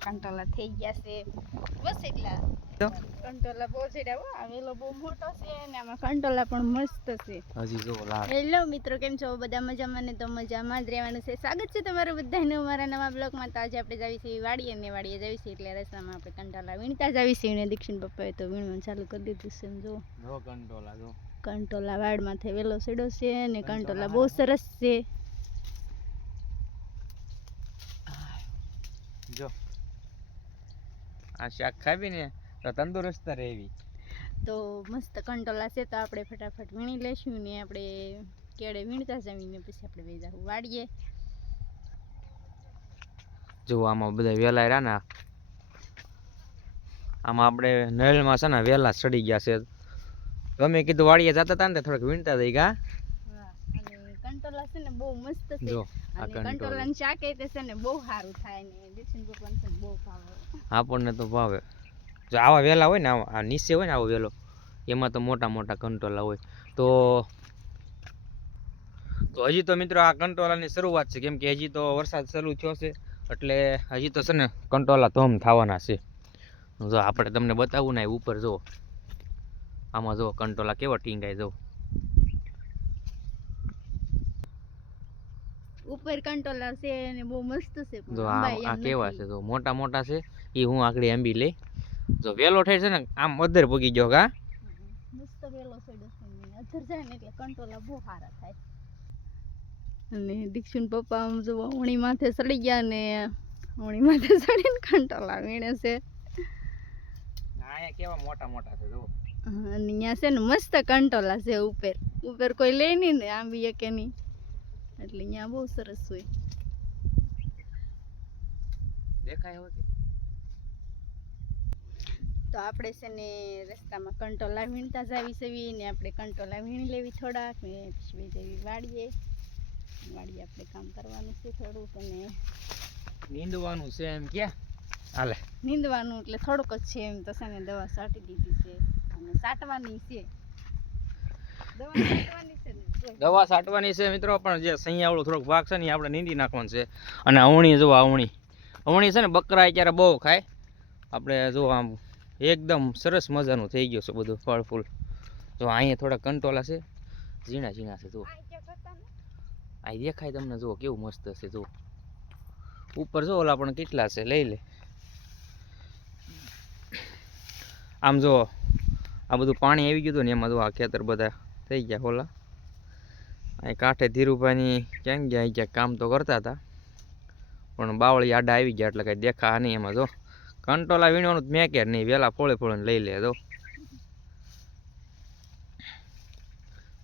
કંટોલા થઈ ગયા છે બસ એટલા કંટોલા બહુ જેડા આવેલો બહુ મોટો છે અને આમાં કંટોલા પણ મસ્ત છે હજી જો હેલો મિત્રો, કેમ છો બધા? મજામાં ને? તો મજામાં જ રહેવાનું છે. સ્વાગત છે તમારું બધાનું અમારા નવા બ્લોગમાં. તો આજે આપણે જાવી છીએ વાડીએ ને વાડીએ જાવી છીએ એટલે રસ્તામાં આપણે કંટોલા વીણતા જાવી છીએ અને દીક્ષિન પપ્પાએ તો વીણવાનું ચાલુ કરી દીધું છે. જો કંટોલા વાડમાંથી વેલો સીડો છે ને કંટોલા બહુ સરસ છે. જો આ શાક ખાવી ને તો તંદુરસ્ત રહેવી. તો મસ્ત કંટોલા છે તો આપણે ફટાફટ વીણી લઈશું ને આપણે કેળે વીણતા જમીને પછી આપણે વહી જાવ વાડીએ. જો આમાં બધા વેલા રહ્યા ને આમાં આપણે નળમાં છે ને વેલા ચડી ગયા છે. તમે કીધું વાડીએ જતા હતા ને થોડાક વીણતા થઈ ગયા. અને કંટોલા છે ને બહુ મસ્ત છે. જો અને કંટોલાનું શાક એ છે ને બહુ સારું થાય ને દીક્ષિન પપ્પાને છે ને બહુ ભાવે. આપણને તો ભાવે. જો આવા વેલા હોય ને આ નીચે હોય ને આવો વેલો એમાં તો મોટા મોટા કંટોલા હોય. તો હજી તો મિત્રો આ કંટોલાની શરૂઆત છે, કેમ કે હજી તો વરસાદ શરૂ થયો છે એટલે હજી તો છે ને કંટોલા ધોમ થવાના છે. જો આપણે તમને બતાવું ને ઉપર જો આમાં જો કંટોલા કેવા ટીંગાય જો ઉપર કંટોલા છે અને બહુ મસ્ત છે. જો આ કેવા છે જો મોટા મોટા છે. એ હું આકડી આંબી લઈ. જો વેલો થાય છે ને આમ અધર પગી ગયો કા મસ્ત વેલો છોડ્યો છે ને અધર જાય ને એટલે કંટોલા બહુ સારા થાય. અને દીક્ષિન પપ્પા આમ જો ઊણી માથે ચડી ગયા ને ઊણી માથે ચડીને કંટોલા વીણે છે. આયા કેવા મોટા મોટા છે જો. અને અહીંયા છે ને મસ્ત કંટોલા છે ઉપર ઉપર કોઈ લે નહીં ને આંબી કે નહીં એટલે અહીંયા બહુ સરસ હોય. દેખાય હોતી તો આપણે છે ને રસ્તામાં કંટોલા વીણતા જાવી સેવી ને આપણે કંટોલા વીણી લેવી થોડાક ને પછી જવી વાડીએ. વાડીએ આપણે કામ કરવાનું છે થોડુંક અને નીંદવાનું છે એમ ક્યાં હાલે નીંદવાનું એટલે થોડુંક જ છે એમ તો છે ને દવા છાંટી દીધી છે અને છાંટવાની છે. દવા છાંટવાની છે મિત્રો, પણ જે સૈયાવાળો થોડોક ભાગ છે ને આપણે નીંદી નાખવાનું છે. અને અવણી જો અવણી છે ને બકરા ક્યારે બહુ ખાય. આપણે જો આમ એકદમ સરસ મજાનું થઈ ગયું છે બધું ફળ ફૂલ. જો અહીંયા થોડા કંટોલા છે ઝીણા ઝીણા છે. જો આ દેખાય તમને, જો કેવું મસ્ત છે. જો ઉપર જો ઓલા પણ કેટલા છે લઈ લે. આમ જો આ બધું પાણી આવી ગયું હતું ને એમાં જો આ ખેતર બધા થઈ ગયા ઓલા. અહીં કાંઠે ધીરુભાઈની ક્યાં ગયા ક્યાંક કામ તો કરતા હતા પણ બાવળી આડા આવી ગયા એટલે કંઈ દેખા નહીં. એમાં જો કંટોલા વીણવાનું મેં કે નહીં વેલા ફોળે ફોળે લઈ લે. જો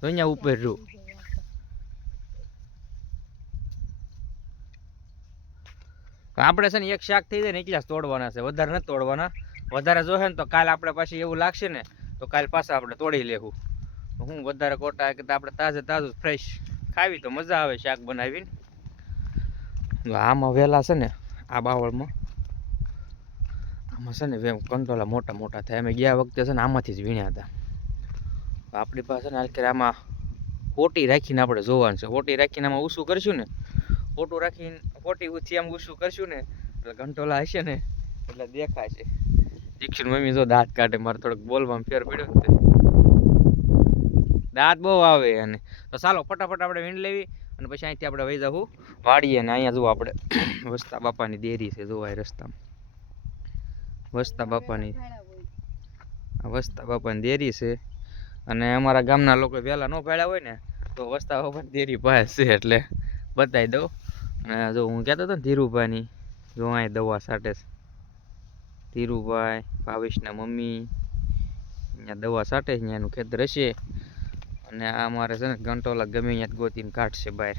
અહીંયા ઉપર રૂ આપણે છે ને એક શાક થઈ જાય ને એટલા જ તોડવાના છે, વધારે નથી તોડવાના. વધારે જોશે ને તો કાલ આપણે પાછી એવું લાગશે ને તો કાલ પાછા આપણે તોડી લેવું. હું વધારે કોટા કે આપણે તાજે તાજું ફ્રેશ ખાવી તો મજા આવે શાક બનાવીને. આમાં વેલા છે ને આ બાવળમાં આમાં છે ને કંટોલા મોટા મોટા થાય. અમે ગયા વખતે છે ને આમાંથી જ વીણ્યા હતા. આપણી પાસે ને આખરે આમાં હોટી રાખીને આપણે જોવાનું છે. હોટી રાખીને આમાં ઊંસું કરશું ને હોટું રાખીને હોટી આમ ઊંસું કરશું ને એટલે કંટોલા હશે ને એટલે દેખાય છે. દીક્ષિન મમ્મી જો દાંત કાઢે. મારે થોડોક બોલવામાં ફેર પડ્યો ને દાંત બહુ આવે. અને તો ચાલો ફટાફટ આપણે વીણ લેવી અને પછી અહીંથી આપણે વહી જવું વાડીએ. ને અહીંયા જુઓ આપણે વસ્તા બાપાની દેરી છે. જોવાય રસ્તામાં વસ્તા બાપાની દેરી છે. અને અમારા ગામના લોકો વહેલા ન ભેળ્યા હોય ને તો વસ્તા બાપાની દેરી પાસે છે એટલે બતાવી દઉં. અને જો હું કહેતો હતો ને ધીરુભાઈની જો અહીં દવા છાંટે છે. ધીરુભાઈ ભાવેશના મમ્મી અહીંયા દવા છાંટે છે. અહીંયાનું ખેતર હશે. અને આ અમારે છે ને કંટોલા ગમે અહીંયા ગોતીને કાઢશે બહાર.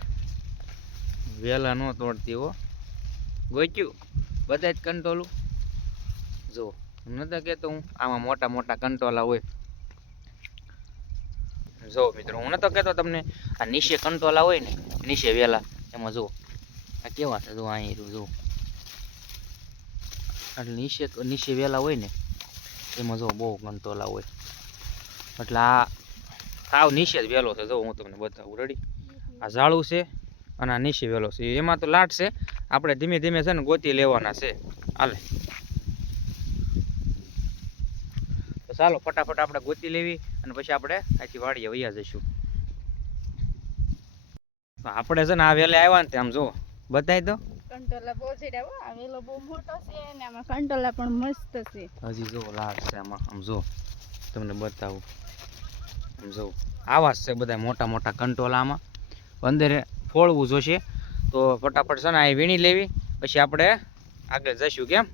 વહેલા ન તોડતી હો ગોચ્યું બધા જ કંટોલું. જો હું નતો કહેતો હું આમાં મોટા મોટા કંટોલા હોય. જો મિત્રો હું નતો કહેતો તમને આ નીચે કંટોલા હોય ને નીચે વેલા એમાં જો આ કેવા છે. જો અહીં જો એટલે નીચે વેલા હોય ને એમાં જો બહુ કંટોલા હોય. એટલે આ સાવ નીચે જ વેલો છે. જો હું તમને બતાવું રેડી. આ ઝાડું છે અને આ નીચે વેલો છે. એમાં તો લાટ છે આપણે ધીમે ધીમે છે ને ગોતી લેવાના છે. હાલે તો ચાલો ફટાફટ આપણે ગોતી લેવી અને પછી આપણે અહીંથી વાડીએ વયા જઈશું. આપણે છે ને આ વેલે આવ્યા ને આમ જો બતાવી દો. કંટોલા બહુ છે હો, આ વેલો બહુ મોટો છે ને આમાં કંટોલા પણ મસ્ત છે. હજી જો લાગ છે આમાં, આમ જો તમને બતાવું. આમ જો આવા જ છે બધા મોટા મોટા કંટોલામાં. અંદર ફોડવું જોશે તો ફટાફટ છે ને આ વીણી લેવી પછી આપણે આગળ જઈશું. કેમ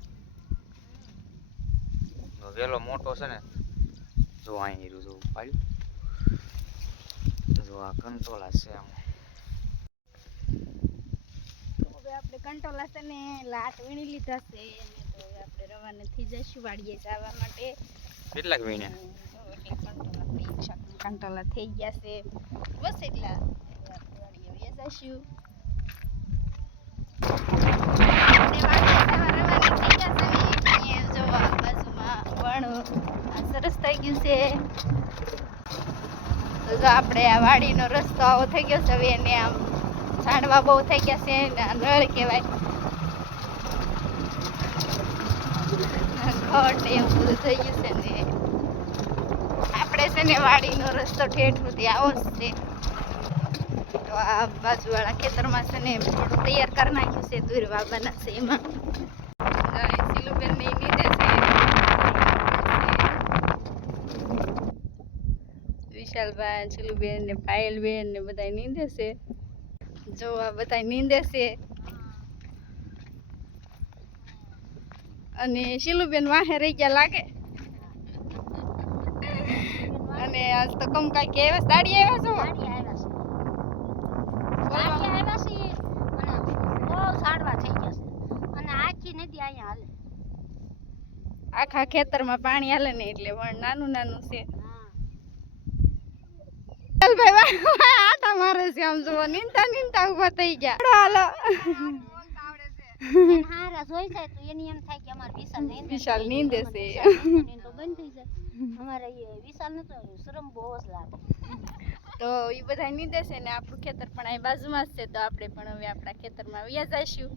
વેલો મોટો છે ને જો અહીં જો પાડ્યું જો આ કંટોલા છે આમાં. હવે આપણે કંટોલા છે ને લાટ વીણી લીધા છે અને તો હવે આપણે રવાના થઈ જઈશું વાડીએ જવા માટે. કેટલાક વીણે કંટોલા થઈ ગયા છે બસ એટલા. આપણે વાડીએ વયા જઈશું. સરસ થઈ ગયું છે. તો જો આપણે આ વાડીનો રસ્તો આવો થઈ ગયો છે. હવે એને આમ ઝાડવા બહુ થઈ ગયા છે ને આ નળ કહેવાય ખડ એવું બધું થઈ ગયું છે ને આપણે છે ને વાડીનો રસ્તો ઠેઠ સુધી આવો જ છે. તો આ બાજુવાળા ખેતરમાં છે ને થોડું તૈયાર કરી નાખ્યું છે. દૂર વાવવાના છે એમાં સિલુબેન ને નીંદે છે. વિશાલભાઈ, સિલુબેન ને પાયલબેન ને બધા નીંદે છે. જો આ બધા નીંદે છે અને સિલુબેન વાહે રહી ગયા લાગે. અને આજ તો કમ કાંઈક આવ્યા દાડી આવ્યા છો. આખા ખેતરમાં પાણી હાલે ને એટલે વણ નાનું નાનું છે. આટા મારે છે આમ જોવો નીંદતા નીંદતા ઉભા થઈ ગયા. હાલો વિશાલ નીંદે છે. તો એ બધા નીંદે છે ને આપણું ખેતર પણ અહીં બાજુમાં જ છે. તો આપણે પણ હવે આપણા ખેતરમાં વ્યા જઈશું.